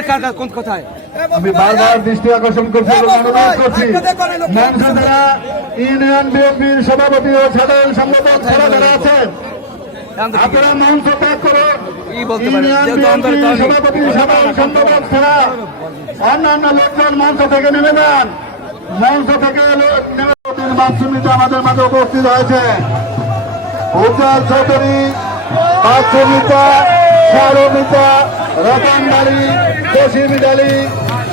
কার কার- কোন কোথায়? আমি বারবার দৃষ্টি আকর্ষণ করছি অনুরোধ করছি। মঞ্চ ইউনিয়ন বিএনপির সভাপতি ও সাধারণ সম্পাদক যারা যারা আছেন আপনারা মঞ্চ ত্যাগ করুন কি বলতে পারেন? ইউনিয়ন যেহেতু অন্তরে বিএনপির দল নেই। সভাপতি সাধারণ সম্পাদক ছাড়া অন্যান্য লোকজন মঞ্চ থেকে নেমে যান। মঞ্চ থেকে লোক আমাদের মাঝে উপস্থিত হয়েছে। উজ্জ্বল চৌধুরী বাথরুমিতা সারমিতা রতন বাড়ি জসিম আলী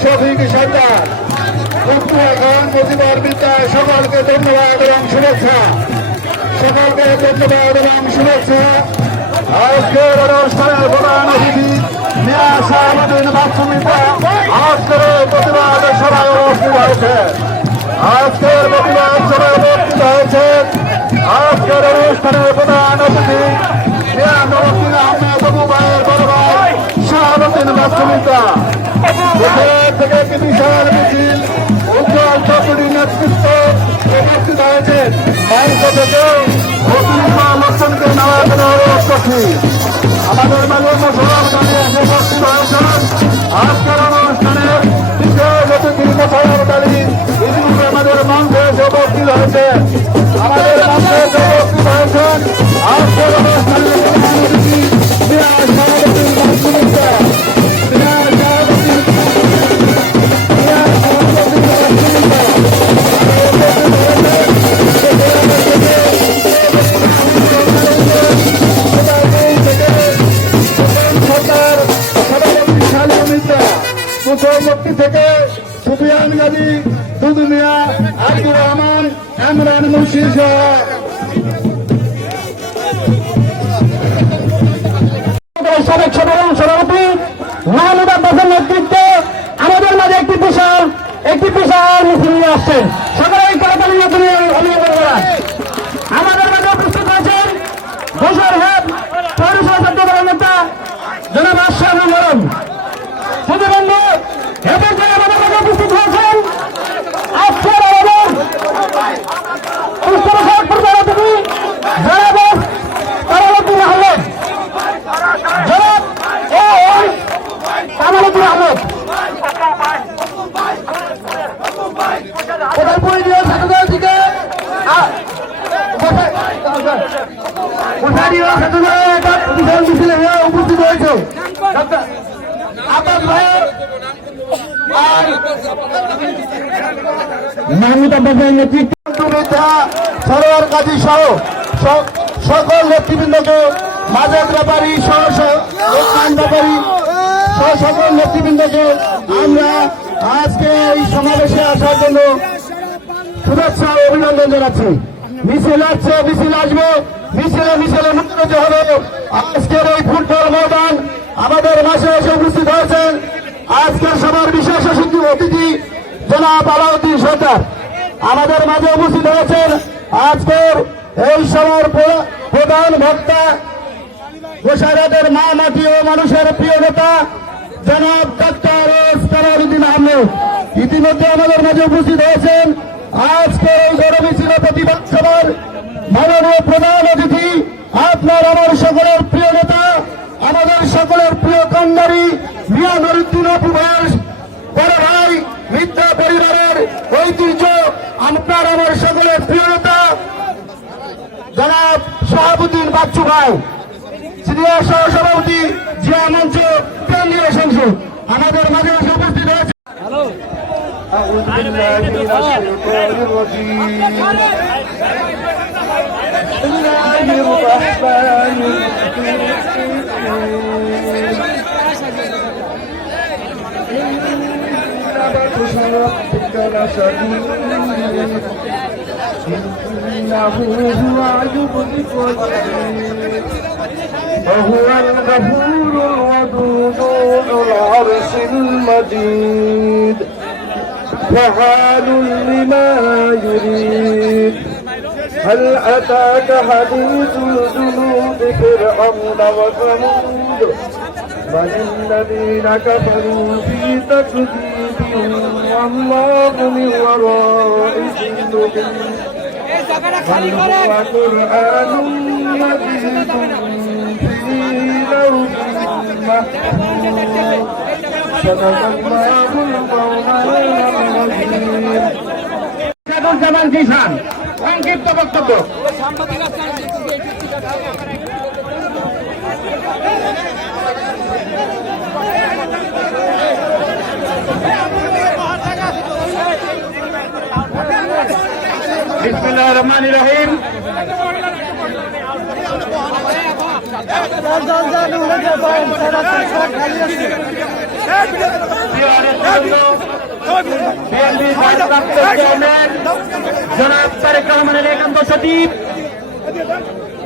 শফিক সর্দার। উত্তরা খান প্রতিবার বিদ্যায় সকলকে ধন্যবাদ এবং শুভেচ্ছা। সকলকে ধন্যবাদ এবং শুভেচ্ছা। আজকের অনুষ্ঠানের প্রধান অতিথি আজকের প্রতিবাদ সভায় উপস্থিত হয়েছে। আজকের অনুষ্ঠানের প্রধান অতিথি আহমেদ বাবু ভাইয়ের বড় বাথরুমিতা কোথায় থেকে একটি বিশাল মিছিল, উজ্জ্বল চৌধুরী নেতৃত্ব উপস্থিত হয়েছে। মঞ্চ থেকে অতিরিক্ত লোকজনকে করছি আমাদের হয়েছেন। আজকের অনুষ্ঠানে বিশেষ অতিথি মোশারফ আলী আমাদের মঞ্চে উপস্থিত হয়েছে গাজী দুদু মিয়া, আব্দুর রহমান এমরান মুন্সি সাবেক সাধারণ সভাপতি মাহমুদ আব্বাসের নেতৃত্বে আমাদের মাঝে একটি বিশাল একটি বিশাল মিছিল নিয়ে আসছেন সকলে এই কলাকালী নতুন অভিযোগ করা আমাদের মাঝে উপস্থিত আছেন বসুরহাট পৌরসভা চট্টগ্রাম নেতা জনাব আশরাফ মরম সুধীবন্ধু এদের যে আমাদের মাঝে উপস্থিত হয়েছেন আজকের আমাদের উত্তর প্রচার অতিথি জনাব তারাবতী আহমেদ জনাব A M Kamaluddin Ahmed Kotalpur union Chhatradal থেকে আ- কোথায়- কোথায় ইউনিয়ন ছাত্রদল একটা বিশাল মিছিলে হয়ে উপস্থিত হয়েছে ডক্টর আব্বাস ভাইয়ের আর মাহমুদ আব্বাসের নেতৃত্বে সরোয়ার কাজী সহ সকল নেতৃবৃন্দকে মাজাদ ব্যাপারী সহ ব্যাপারী সহ, সকল নেতৃবৃন্দকে আমরা আজকে এই সমাবেশে আসার জন্য শুভেচ্ছা অভিনন্দন জানাচ্ছি। মিছিল আসছে, মিছিল আসবে, মিছিলে মিছিলে মুক্ত হবে। আজকের এই ফুটবল ময়দান আমাদের মাঝে এসে উপস্থিত হয়েছেন আজকের সবার বিশেষ অতিথি- জনাব আলাউদ্দিন সরকার আমাদের মাঝে উপস্থিত হয়েছেন আজকের এই সভার প্রধান বক্তা গোসাইরাদের মা মাটি ও মানুষের প্রিয় নেতা জনাব ডাক্তার আহমেদ। ইতিমধ্যে আমাদের মাঝে উপস্থিত হয়েছেন আজকের এই গরমী ছিল প্রতিবাদ সভার মাননীয় প্রধান অতিথি, আপনার আমার সকলের প্রিয় নেতা, আমাদের সকলের প্রিয় কান্ডারি মিয়া নরুদ্দিন অপু ভাইয়ের বড় ভাই মিথ্যা পরিবারের ঐতিহ্য আপনার আমার সকলের প্রিয় নেতা জনাব শাহাবুদ্দিন বাচ্চু ভাই সিনিয়র সহসভাপতি জিয়া মঞ্চ কেন্দ্রীয় সংসদ আমাদের মাঝে এসে উপস্থিত হয়েছে أعوذ بالله من الشيطان الرجيم بسم الله الرحمن الرحيم ربك لشديد إنه هو يبدئ ويعيد وهو الغفور الودود ذو العرش المجيد فعال لما يريد. هل أتاك حديث الجنود فرعون وثمود؟ بل الذين كفروا في تكذيب. والله من ورائهم مبين بل هو قرآن مجيد في لوح محفوظ জামান কিষান সংক্ষিপ্ত বক্তব্য বিসমুল্লাহ রহমান রহিম। জনাব তারেক রহমানের একান্ত সচিব,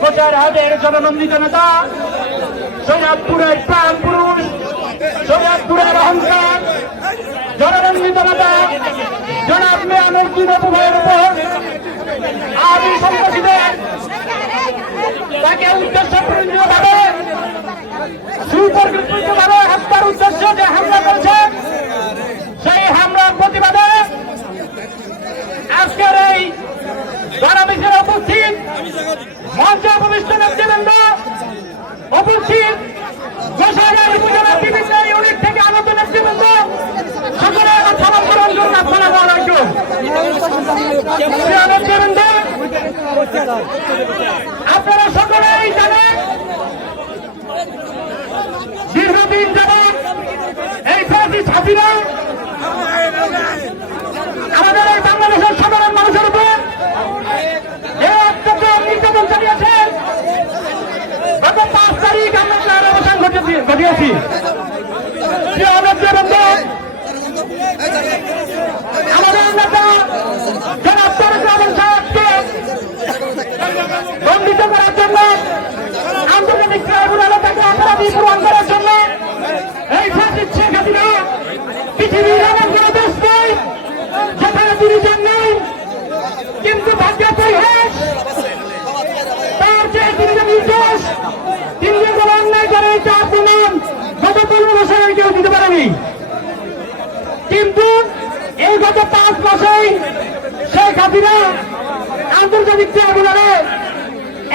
প্রচার হাটের জননন্দিত নেতা সৈরাবপুরের প্রাণ পুরুষ সৈরাবপুরের অহংকার, জননন্দিত নেতা জনাব মেয়া মুক্তি নতুনের উপর আমি সন্ত্রাসীদের তাকে উদ্দেশ্য ভাবে সুপরিকল্পিতভাবে হত্যার উদ্দেশ্য যে হামলা করেছে সেই হামলার প্রতিবাদে আজকের এই গণমিছিল উপস্থিত মঞ্চ উপবিষ্ট নেতৃবৃন্দ উপস্থিত গোসাগার উপজেলার বিভিন্ন ইউনিট থেকে আগত নেতৃবৃন্দ সকলে আমার সালাম গ্রহণ করুন আসসালামু আলাইকুম প্রিয় নেতৃবৃন্দ আপনারা সকলেই জানেন, দীর্ঘদিন যাবৎ এই ফ্যাসিস্ট হাসিনা আমাদের এই বাংলাদেশের সাধারণ মানুষের উপর নির্যাতন চালিয়েছেন। গত পাঁচ তারিখ আমরা অবসান ঘটিয়েছি- ঘটিয়েছি প্রিয় নেতৃবৃন্দ, আমাদের নেতা জনাব তারেক রহমান সাহেবকে দণ্ডিত করার জন্য আন্তর্জাতিক ট্রাইব্যুনালে তাকে অপরাধী প্রমাণ করার জন্য এই ফ্যাসিস্ট শেখ হাসিনা পৃথিবীর এমন কোন দেশ নেই যেখানে তিনি কিন্তু ভাগ্যের পরিহাস, তার যে তিনি যে নির্দেশ তিনি যে কোনো অন্যায় করে তার গত পনেরো বছরের কেউ দিতে পারেনি। কিন্তু এই গত পাঁচ মাসেই শেখ হাসিনা আন্তর্জাতিক ট্রাইব্যুনালে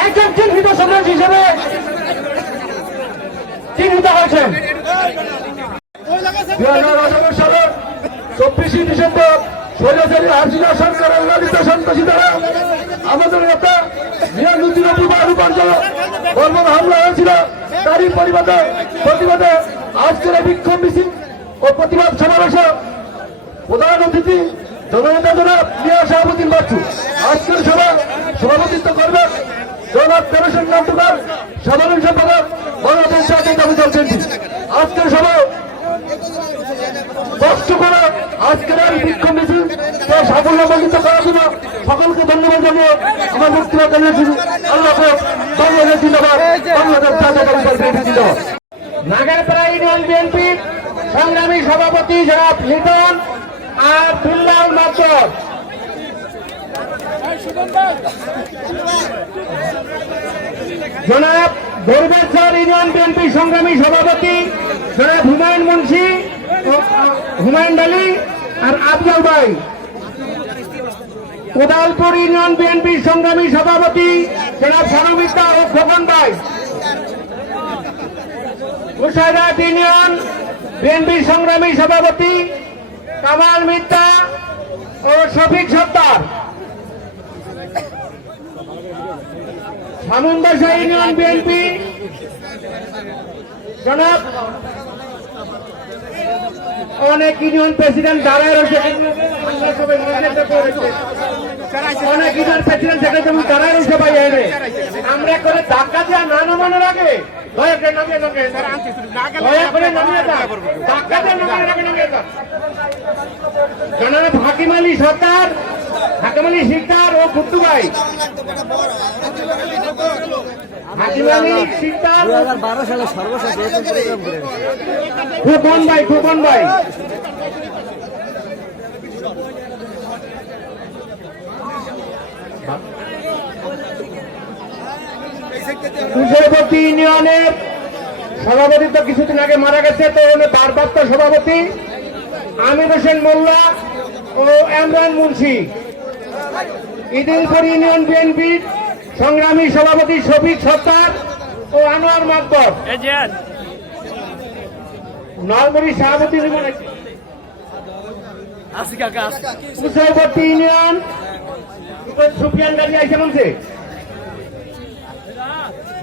একজন চিহ্নিত সন্ত্রাসী হিসেবে চিহ্নিত হয়েছেন? দুই হাজার আঠারো সালের চব্বিশে ডিসেম্বর স্বৈরাচারী হাসিনা সরকারের ললিত সন্ত্রাসী দ্বারা আমাদের নেতা মিয়ানুদ্দিন বিবাহ রূপান্তর বর্মন হামলা হয়েছিল। তারই পরিবাদে প্রতিবাদে আজকের বিক্ষোভ মিছিল ও প্রতিবাদ সমাবেশে প্রধান অতিথি জননেতা জনাব মিয়া শাহাবুদ্দিন বাচ্চু। আজকের সভা সভাপতিত্ব করবেন জনাব তেরোশন নাট্যকার সাধারণ সম্পাদক বাংলাদেশ জাতীয় দাবি চলছেন আজকের সভায় কষ্ট করে আজকের এই বিক্ষোভ মিছিল সাফল্য মণ্ডিত করার জন্য সকলকে ধন্যবাদ জানিয়ে আমার বক্তব্য জানিয়েছি আল্লাহ। বাংলাদেশ জিন্দাবাদ। বাংলাদেশ জাতীয় দাবি চলছে জিন্দাবাদ। নাগারপাড়া ইউনিয়ন বিএনপির সংগ্রামী সভাপতি জনাব লিটন আর বিল্লাল মাত্র। জনাব গৌরবেশ্বর ইউনিয়ন বিএনপি সংগ্রামী সভাপতি জনাব হুমায়ুন মুন্সি হুমায়ুন আলী আর আফজাল ভাই। কোদালপুর ইউনিয়ন বিএনপি সংগ্রামী সভাপতি জনাব সানুমিতা ও খোকন ভাই। মুসাইরাট ইউনিয়ন বিএনপি সংগ্রামী সভাপতি কামাল মিত্তা ও শফিক সত্তার সামুন্দাসা ইউনিয়ন বিএনপি জনাব, অনেক ইউনিয়ন প্রেসিডেন্ট দাঁড়ায় রয়েছে। অনেক ইউনিয়ন প্রেসিডেন্ট সেক্রেটারি দাঁড়ায় রয়েছে ভাই আমরা করে ধাক্কা দেওয়া না নামানোর আগে দয়া করে নামিয়ে নামিয়ে দয়া করে নামিয়ে দাও। ধাক্কা দিয়ে নামিয়ে দাও জনাব হাকিম আলী সরকার হাকিম আলী শিকদার ও কুট্টু ভাই। হাকিম আলী শিকদার দু হাজার বারো সালে সর্বশেষ খোকন ভাই খোকন ভাই। তুষারবর্তী ইউনিয়নের সভাপতি তো কিছুদিন আগে মারা গেছে তো উনি ভারপ্রাপ্ত সভাপতি আমির হোসেন মোল্লা ও এমরান মুন্সি। ইদিলপুর ইউনিয়ন বিএনপির সংগ্রামী সভাপতি শফিক সত্তার ও আনোয়ার মাকবর। নলমুড়ি সভাপতি কুশলবর্তী ইউনিয়ন সুফিয়ান গাজী আইসে মনছে